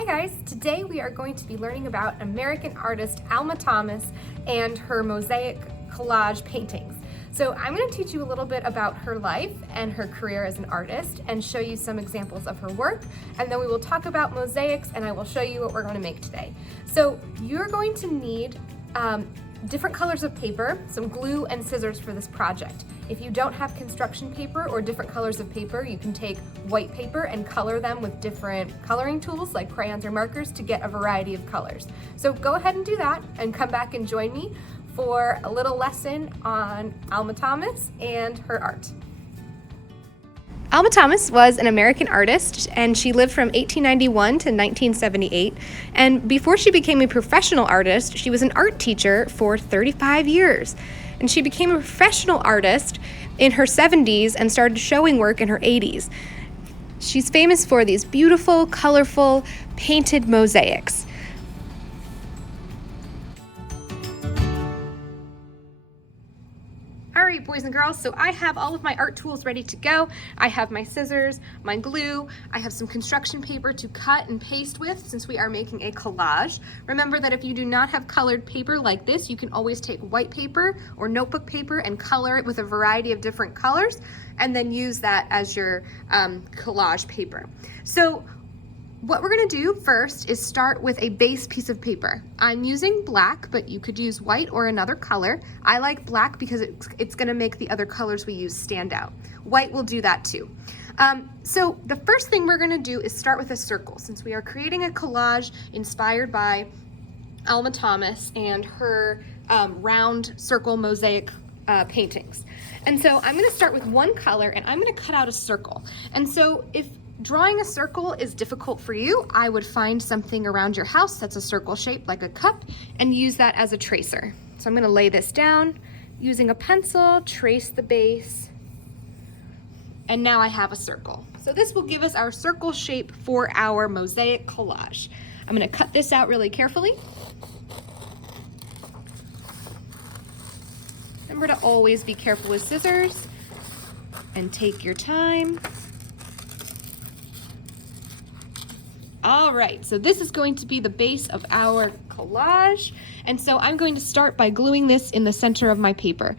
Hi guys, today we are going to be learning about American artist Alma Thomas and her mosaic collage paintings. So I'm going to teach you a little bit about her life and her career as an artist and show you some examples of her work, and then we will talk about mosaics and I will show you what we're going to make today. So you're going to need different colors of paper, some glue and scissors for this project. If you don't have construction paper or different colors of paper, you can take white paper and color them with different coloring tools like crayons or markers to get a variety of colors. So go ahead and do that and come back and join me for a little lesson on Alma Thomas and her art. Alma Thomas was an American artist, and she lived from 1891 to 1978. And before she became a professional artist, she was an art teacher for 35 years. And she became a professional artist in her 70s and started showing work in her 80s. She's famous for these beautiful, colorful, painted mosaics. Alright, boys and girls, so I have all of my art tools ready to go. I have my scissors, my glue, I have some construction paper to cut and paste with since we are making a collage. Remember that if you do not have colored paper like this, you can always take white paper or notebook paper and color it with a variety of different colors and then use that as your collage paper. So what we're going to do first is start with a base piece of paper. I'm using black, but you could use white or another color. I like black because it's going to make the other colors we use stand out. White will do that too. So the first thing we're going to do is start with a circle, since we are creating a collage inspired by Alma Thomas and her round circle mosaic paintings. And so I'm going to start with one color and I'm going to cut out a circle. And so if drawing a circle is difficult for you, I would find something around your house that's a circle shape, like a cup, and use that as a tracer. So I'm going to lay this down using a pencil, trace the base, and now I have a circle. So this will give us our circle shape for our mosaic collage. I'm going to cut this out really carefully. Remember to always be careful with scissors and take your time. All right, so this is going to be the base of our collage. And so I'm going to start by gluing this in the center of my paper.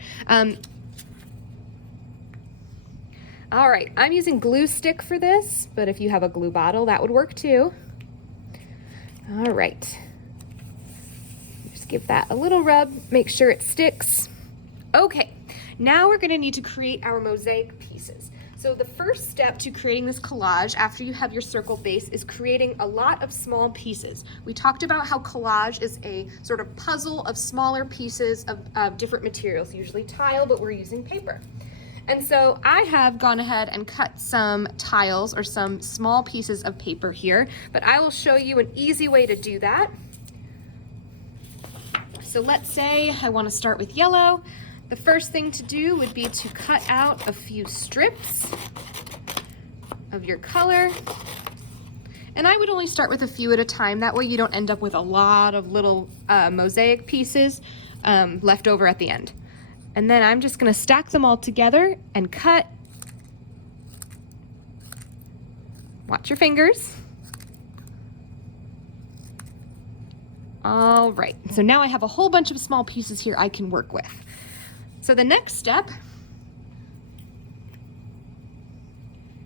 All right, I'm using glue stick for this, but if you have a glue bottle, that would work too. All right, just give that a little rub, make sure it sticks. Okay, now we're gonna need to create our mosaic pieces. So the first step to creating this collage after you have your circle base is creating a lot of small pieces. We talked about how collage is a sort of puzzle of smaller pieces of different materials, usually tile, but we're using paper. And so I have gone ahead and cut some tiles or some small pieces of paper here, but I will show you an easy way to do that. So let's say I want to start with yellow. The first thing to do would be to cut out a few strips of your color. And I would only start with a few at a time. That way you don't end up with a lot of little mosaic pieces left over at the end. And then I'm just going to stack them all together and cut. Watch your fingers. All right, so now I have a whole bunch of small pieces here I can work with. So the next step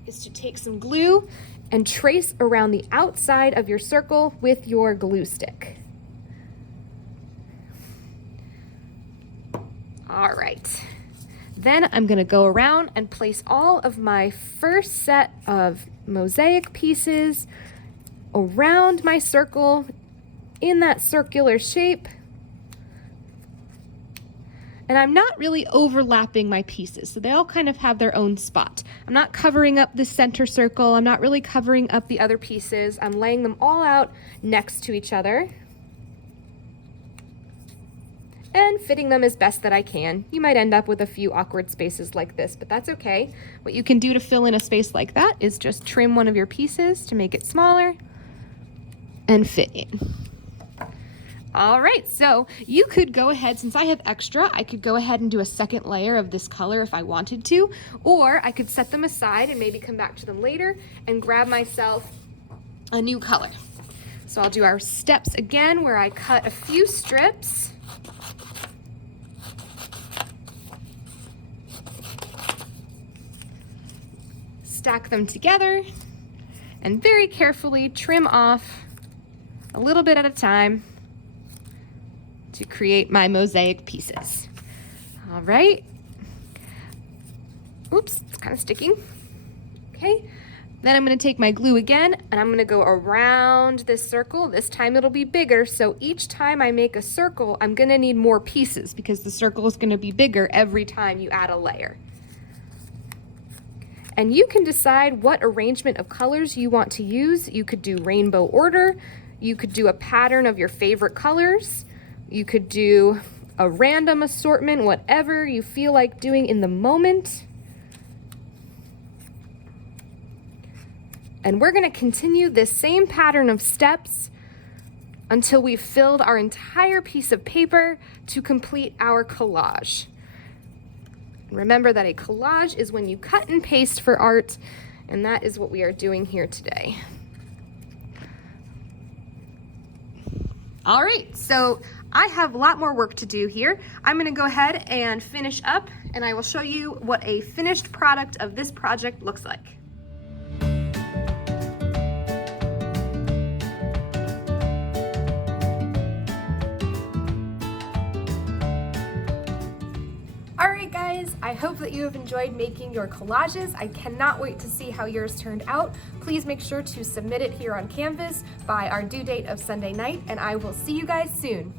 is to take some glue and trace around the outside of your circle with your glue stick. All right, then I'm gonna go around and place all of my first set of mosaic pieces around my circle in that circular shape. And I'm not really overlapping my pieces, so they all kind of have their own spot. I'm not covering up the center circle, I'm not really covering up the other pieces. I'm laying them all out next to each other and fitting them as best that I can. You might end up with a few awkward spaces like this, but that's okay. What you can do to fill in a space like that is just trim one of your pieces to make it smaller and fit in. All right, so you could go ahead, since I have extra, I could go ahead and do a second layer of this color if I wanted to, or I could set them aside and maybe come back to them later and grab myself a new color. So I'll do our steps again where I cut a few strips. Stack them together and very carefully trim off a little bit at a time to create my mosaic pieces. All right. Oops, it's kind of sticking. Okay. Then I'm going to take my glue again and I'm going to go around this circle. This time it'll be bigger, so each time I make a circle, I'm going to need more pieces because the circle is going to be bigger every time you add a layer. And you can decide what arrangement of colors you want to use. You could do rainbow order, you could do a pattern of your favorite colors, you could do a random assortment, whatever you feel like doing in the moment. And we're gonna continue this same pattern of steps until we've filled our entire piece of paper to complete our collage. Remember that a collage is when you cut and paste for art, and that is what we are doing here today. All right, so I have a lot more work to do here. I'm gonna go ahead and finish up, and I will show you what a finished product of this project looks like. Alright guys, I hope that you have enjoyed making your collages. I cannot wait to see how yours turned out. Please make sure to submit it here on Canvas by our due date of Sunday night, and I will see you guys soon.